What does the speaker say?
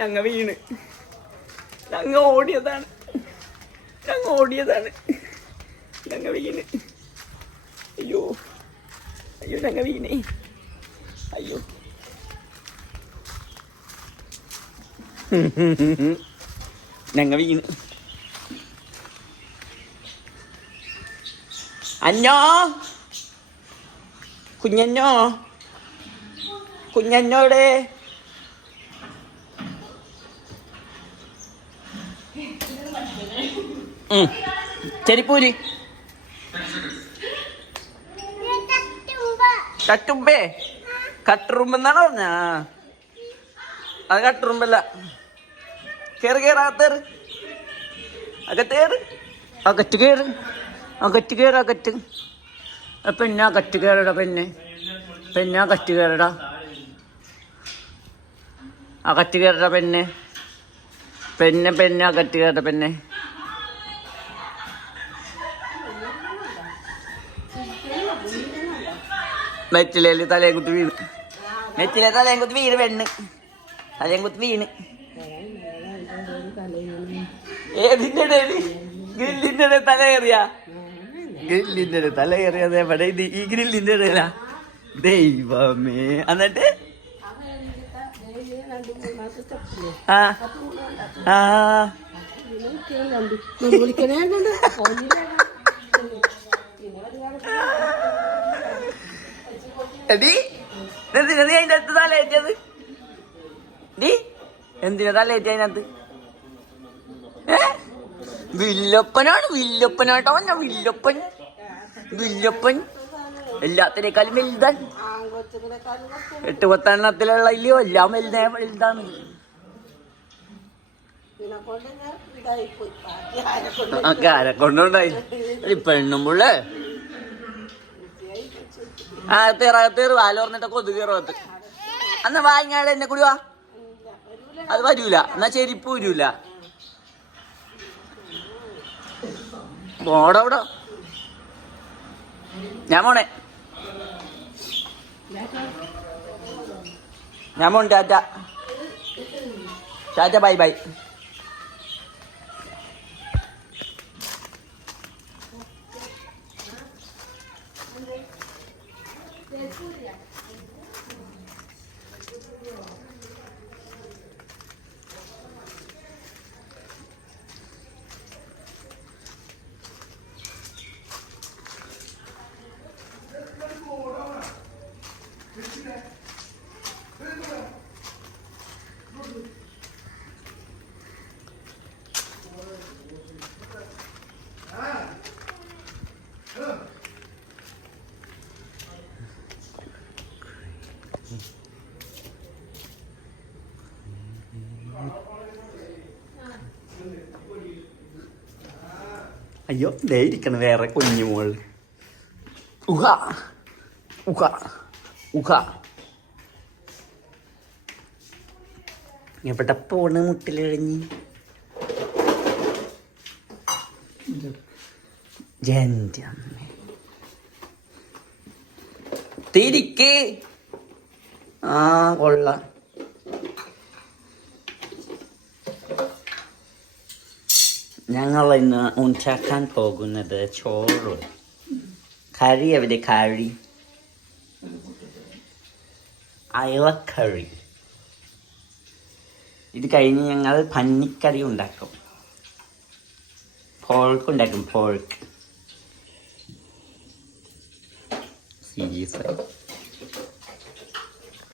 ഞങ്ങ വീണ്. ഞങ്ങ ഓടിയതാണ്. ഞങ്ങ വീണ്. അയ്യോ ഞങ്ങ വീണേ. അയ്യോ ഞങ്ങ വീണ്. അന്നോ കുഞ്ഞന്നോടെ ചെരിപ്പൂരി കട്ടുമ്പേ കട്ടുറുമ്പെന്നാണോ പറഞ്ഞ? അത് കട്ടുറുമ്പല്ല. കേറ് അകത്ത് കേറ്. പെണ്ണ അകത്ത് കയറടാ. അകത്ത് കയറടാ. അകത്ത് കയറ പെണ്ണെ. മെറ്റിലേല് തലയും കുത്തി വീണ്. പെണ്ണ് തലയും കുത്തി വീണ്. ഏതിന്റെ ഇടയില്? ഗ്രില്ലിന്റെ ഇടയിൽ തല കയറിയത് എവിടെ? ഈ ഗ്രില്ലിന്റെ ഇടയിലാ. ദൈവമേ. എന്നിട്ട് എടി എന്തിനാ നീ അതിന്റെ അടുത്ത് തലയേറ്റത്? എന്തിനാ തലയേറ്റ അതിനകത്ത്? വില്ലപ്പനാട്ടോ ഞാൻ. വില്ലപ്പൻ എല്ലാത്തിനേക്കാളും വലുതാൻ. 8-10 ഇല്ലയോ? എല്ലാം വലുതാണ്. ആരെ കൊണ്ടുണ്ടായി പെണ്ണും പുള്ളേ. തീറ് വാലോർന്നിട്ട് കൊതു കയറത്ത്. അന്ന് വാങ്ങിയാടെ എന്നെ കൂടി വാ. അത് വരൂല. എന്നാ ചെരിപ്പ് വരൂല. പോടവിടെ. ഞാൻ പോണേ. ടാറ്റ ബൈ. അയ്യോ ദേ ഇരിക്കണം വേറെ കുഞ്ഞു മോള്. എവിടെ പോണ്? മുട്ടിലിഴഞ്ഞ് എന്റെ അമ്മ. തിരിക്ക്. കൊള്ളാം. ഞങ്ങൾ ഇന്ന് ഉണ്ടാക്കാൻ പോകുന്നത് ചോറ്. കറി എവിടെ? അയലക്കറി. ഇത് കഴിഞ്ഞ് ഞങ്ങൾ പന്നിക്കറി ഉണ്ടാക്കും. പോർക്ക്. സീരിയസ്.